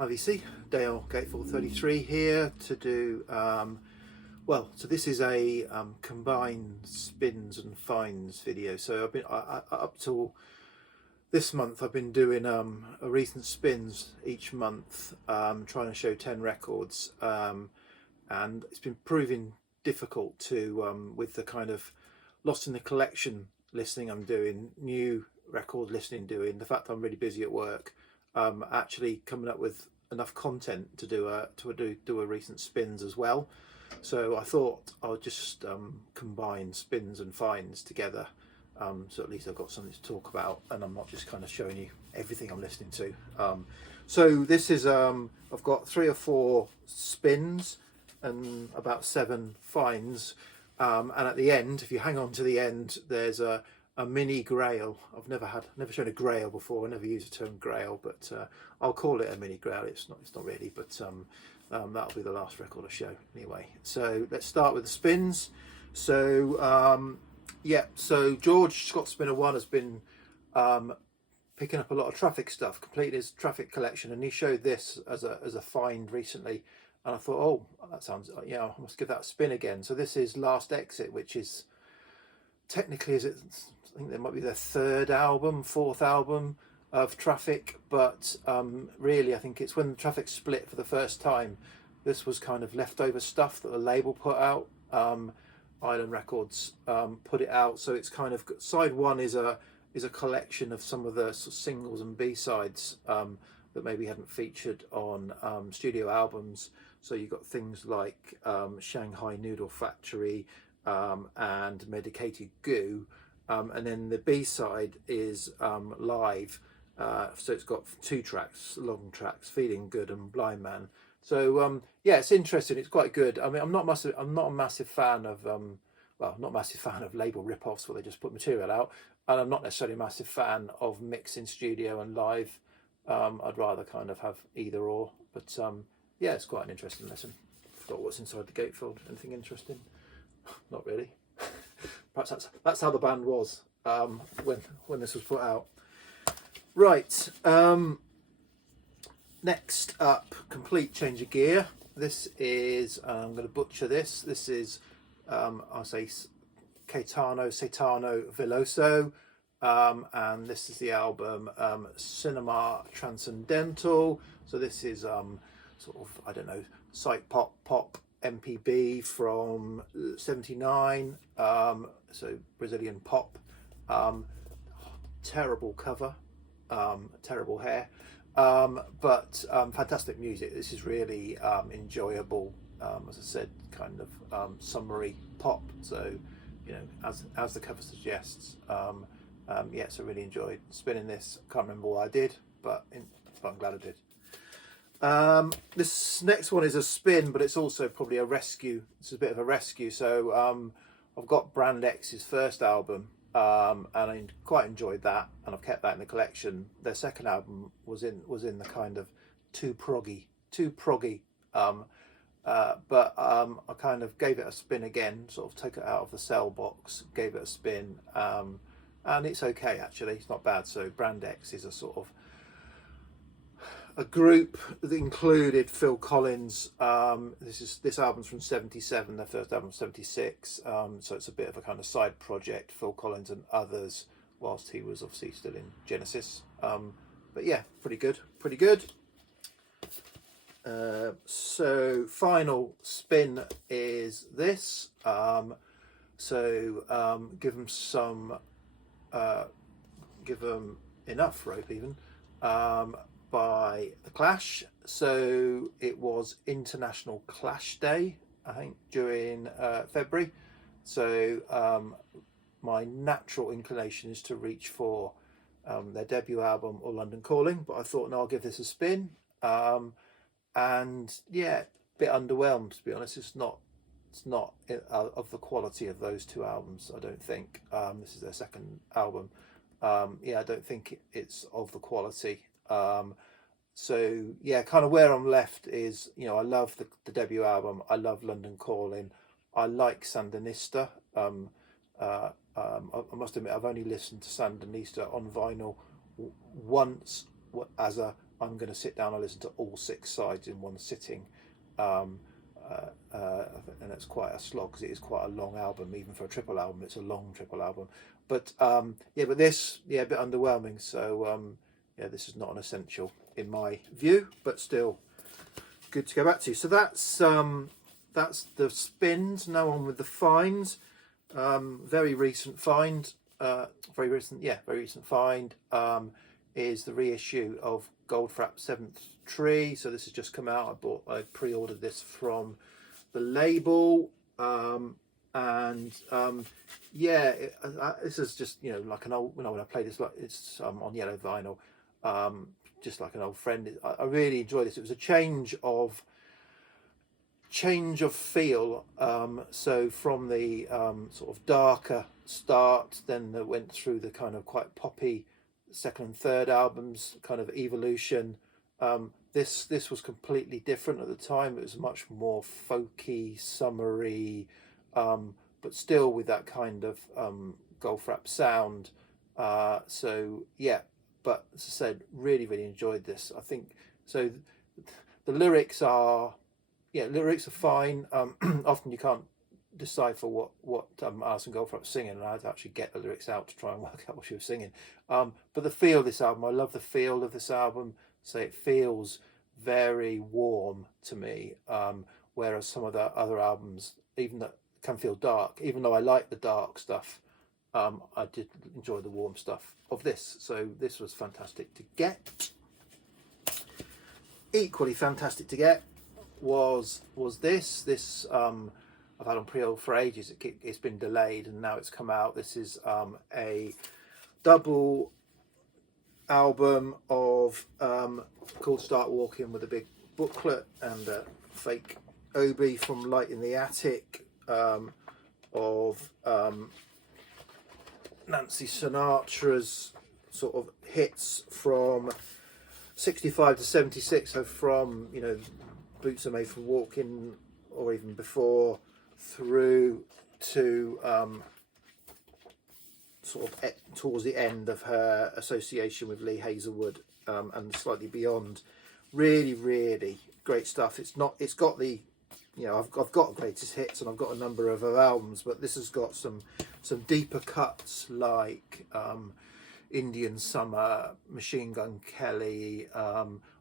IVC, Dale Gateful 33 here to do, so this is a combined spins and finds video. So I've been, up till this month, I've been doing a recent spins each month, trying to show 10 records, and it's been proving difficult to, with the kind of lost in the collection listening I'm doing, new record listening doing, the fact that I'm really busy at work, actually coming up with enough content to do a recent spins as well. So I thought I would just combine spins and finds together, so at least I've got something to talk about and I'm not just kind of showing you everything I'm listening to. So this is I've got 3 or 4 spins and about 7 finds, and at the end, if you hang on to the end, there's a mini grail. I've never shown a grail before. I never use the term grail, but I'll call it a mini grail. It's not really, but that'll be the last record I show anyway. So let's start with the spins. So so George Scott Spinner 1 has been picking up a lot of traffic stuff, completed his traffic collection, and he showed this as a find recently. And I thought, oh, that sounds, I must give that a spin again. So this is Last Exit, which is technically, I think there might be their 3rd album, 4th album of Traffic, but really I think it's when Traffic split for the first time. This was kind of leftover stuff that the label put out. Island Records put it out, so it's kind of, side 1 is a collection of some of the sort of singles and B-sides that maybe hadn't featured on studio albums. So you've got things like Shanghai Noodle Factory and Medicated Goo, and then the B-side is live, so it's got 2 tracks, long tracks, Feeling Good and Blind Man. So yeah, it's interesting, it's quite good. I mean, I'm not a massive fan of not a massive fan of label rip-offs where they just put material out, and I'm not necessarily a massive fan of mixing studio and live. I'd rather kind of have either or, but yeah, it's quite an interesting listen. Forgot what's inside the gatefold. Anything interesting? Not really. Perhaps that's how the band was when this was put out. Right. Next up, complete change of gear. This is, I'm going to butcher this. This is I'll say Caetano Veloso, and this is the album Cinema Transcendental. So this is sort of, I don't know, psych pop MPB from '79, so Brazilian pop. Terrible cover, terrible hair, but fantastic music. This is really enjoyable, as I said, kind of summery pop. So, as the cover suggests, yeah, so I really enjoyed spinning this. Can't remember what I did, but I'm glad I did. This next one is a spin, but it's also probably a rescue. It's a bit of a rescue. So I've got Brand X's first album, and I quite enjoyed that, and I've kept that in the collection. Their second album was in the kind of too proggy, but I kind of gave it a spin again, sort of took it out of the cell box, gave it a spin, and it's okay actually. It's not bad. So Brand X is a sort of a group that included Phil Collins. This album's from '77. Their first album was '76. So it's a bit of a kind of side project. Phil Collins and others, whilst he was obviously still in Genesis. But yeah, pretty good. So final spin is this. Give them enough rope even. By The Clash. So it was International Clash Day, I think, during February. So my natural inclination is to reach for their debut album or London Calling, but I thought, no, I'll give this a spin. And yeah, a bit underwhelmed, to be honest. It's not of the quality of those 2 albums, I don't think. This is their second album. Yeah, I don't think it's of the quality. So yeah, kind of where I'm left is, I love the debut album. I love London Calling. I like Sandinista. I must admit, I've only listened to Sandinista on vinyl once as a I'm going to sit down and listen to all 6 sides in one sitting. Um, and it's quite a slog because it is quite a long album. Even for a triple album, it's a long triple album. But yeah, but this, yeah, a bit underwhelming. So yeah, this is not an essential in my view, but still good to go back to. So that's the spins. Now on with the finds. Very recent find. Very recent find. Is the reissue of Goldfrapp 7th Tree. So this has just come out. I pre-ordered this from the label, yeah, this is just, you know, like an old, when I play this, like it's on yellow vinyl, just like an old friend. I really enjoyed this. It was a change of feel, so from the sort of darker start, then it went through the kind of quite poppy second and third albums, kind of evolution. This was completely different at the time. It was much more folky, summery, but still with that kind of Goldfrapp sound. So yeah, but as I said, really enjoyed this. I think so. The lyrics are, yeah, lyrics are fine. Often you can't decipher what Alison Goldfrapp was singing, and I had to actually get the lyrics out to try and work out what she was singing. But the feel of this album, I love the feel of this album. So it feels very warm to me, whereas some of the other albums, even that can feel dark, even though I like the dark stuff, I did enjoy the warm stuff of this. So this was fantastic to get. Equally fantastic to get was this. I've had on pre-order for ages. It's been delayed and now it's come out. This is a double album of called Start Walking, with a big booklet and a fake obi from Light in the Attic, of Nancy Sinatra's sort of hits from 65 to 76, so from, you know, Boots Are Made for Walking or even before, through to sort of towards the end of her association with Lee Hazelwood, and slightly beyond. Really great stuff. It's got the, you know, I've got greatest hits and I've got a number of her albums, but this has got some deeper cuts like Indian Summer, Machine Gun Kelly,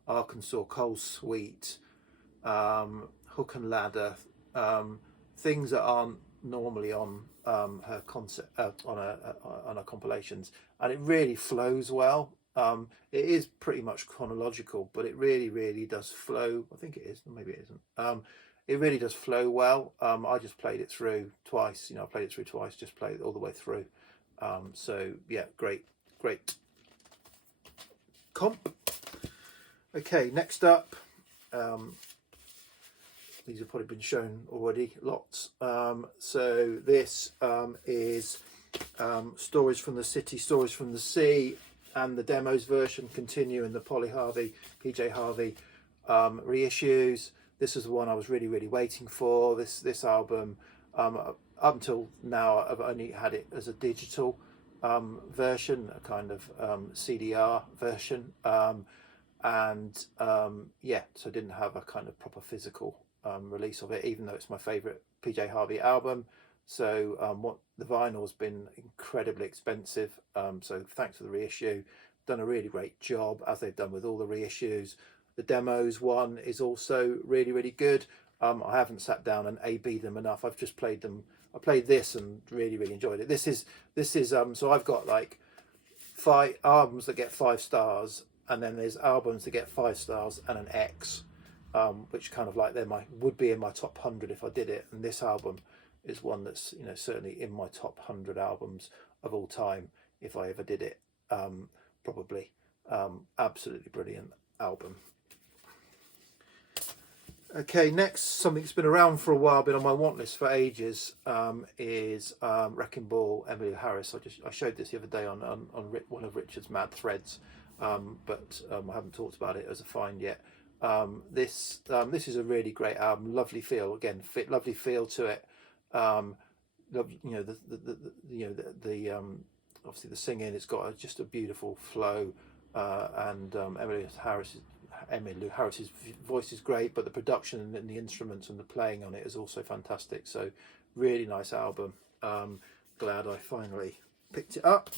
Arkansas Coal Sweet, Hook and Ladder, things that aren't normally on her concert, on her compilations, and it really flows well. It is pretty much chronological, but it really does flow. I think it is, or maybe it isn't. It really does flow well. I just played it through twice. You know, I played it through twice, just played it all the way through. So yeah, great comp. Okay, next up, these have probably been shown already, lots. So this is Stories from the City, Stories from the Sea, and the demos version continue in the Polly Harvey, PJ Harvey reissues. This is the one I was really waiting for. This album, up until now, I've only had it as a digital version, a kind of CDR version, and yeah, so I didn't have a kind of proper physical release of it, even though it's my favourite PJ Harvey album. So what the vinyl has been incredibly expensive, so thanks for the reissue. Done a really great job, as they've done with all the reissues. The demos one is also really good. I haven't sat down and A/B'd them enough. I've just played them. I played this and really enjoyed it. This is so I've got like 5 albums that get 5 stars, and then there's albums that get 5 stars and an X, which kind of like would be in my top 100 if I did it. And this album is one that's, you know, certainly in my top 100 albums of all time if I ever did it. Probably absolutely brilliant album. Okay, next, something that's been around for a while, been on my want list for ages, is Wrecking Ball, Emmylou Harris. I showed this the other day on one of Richard's Mad Threads, but I haven't talked about it as a find yet. This is a really great album, lovely feel, again, lovely feel to it. You know, obviously the singing, it's got just a beautiful flow, and Emmylou Harris is Emmylou Harris's voice is great, but the production and the instruments and the playing on it is also fantastic. So really nice album. Glad I finally picked it up.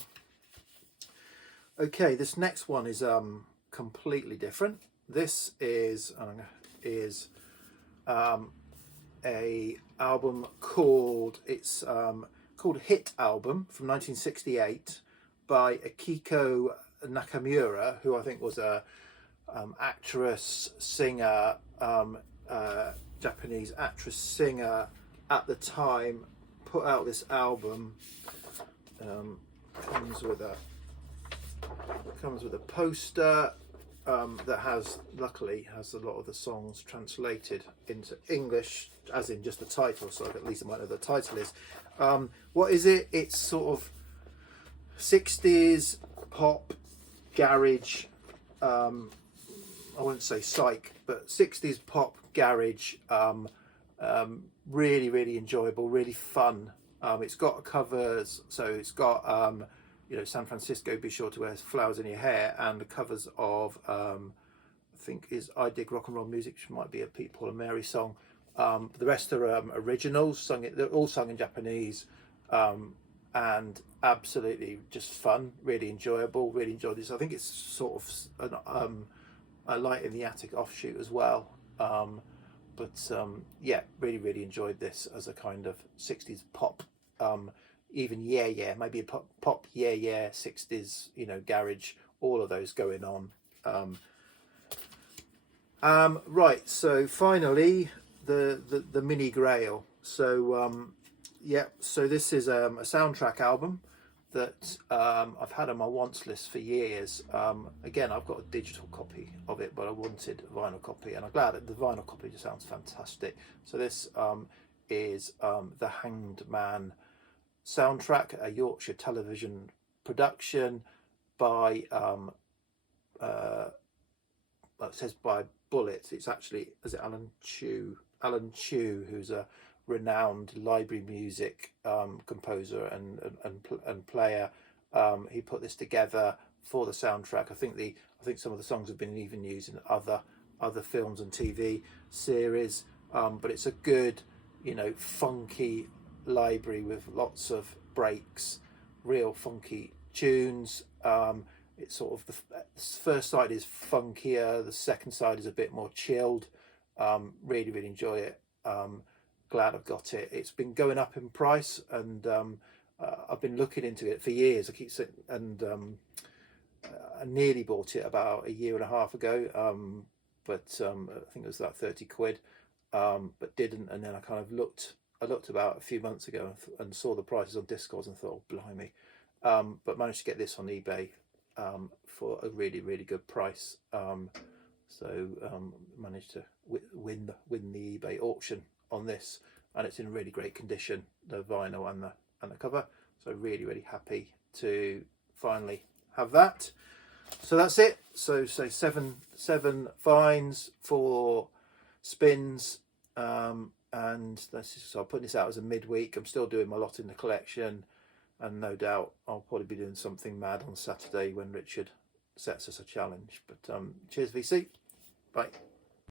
Okay, this next one is completely different. This is a album called called Hit Album from 1968 by Akiko Nakamura, who I think was a actress, singer, Japanese actress, singer at the time. Put out this album. Comes with a poster that luckily has a lot of the songs translated into English, as in just the title, so at least I might know what the title is. What is it? It's sort of 60s pop, garage, I wouldn't say psych, but 60s pop, garage, really, really enjoyable, really fun. It's got covers, so it's got San Francisco, Be Sure to Wear Flowers in Your Hair, and the covers of I think is I Dig Rock and Roll Music, which might be a Pete, Paul and Mary song. The rest are originals, they're all sung in Japanese, and absolutely just fun, really enjoyable, really enjoyed this. I think it's sort of a Light in the Attic offshoot as well. Yeah, really, really enjoyed this as a kind of 60s pop, even maybe a pop 60s, garage, all of those going on. Right, so finally the mini grail. So so this is a soundtrack album that I've had on my wants list for years. Again, I've got a digital copy of it, but I wanted a vinyl copy, and I'm glad that the vinyl copy just sounds fantastic. So this is the Hanged Man soundtrack, a Yorkshire Television production by it says by Bullet. It's actually, is it Alan Chew, who's a renowned library music composer and player. He put this together for the soundtrack. I think some of the songs have been even used in other films and TV series, but it's a good, funky library with lots of breaks, real funky tunes. It's sort of the first side is funkier, the second side is a bit more chilled. Really, really enjoy it. Glad I've got it. It's been going up in price, and I've been looking into it for years. I keep saying, and I nearly bought it about a year and a half ago, but I think it was like 30 quid, but didn't. And then I looked about a few months ago and saw the prices on Discogs and thought, oh, blimey. But managed to get this on eBay for a really, really good price. So managed to win the eBay auction on this, and it's in really great condition, the vinyl and the cover. So really, really happy to finally have that. So that's it. So seven finds, 4 spins, and so I'm putting this out as a midweek. I'm still doing my lot in the collection, and no doubt I'll probably be doing something mad on Saturday when Richard sets us a challenge. But cheers VC, bye.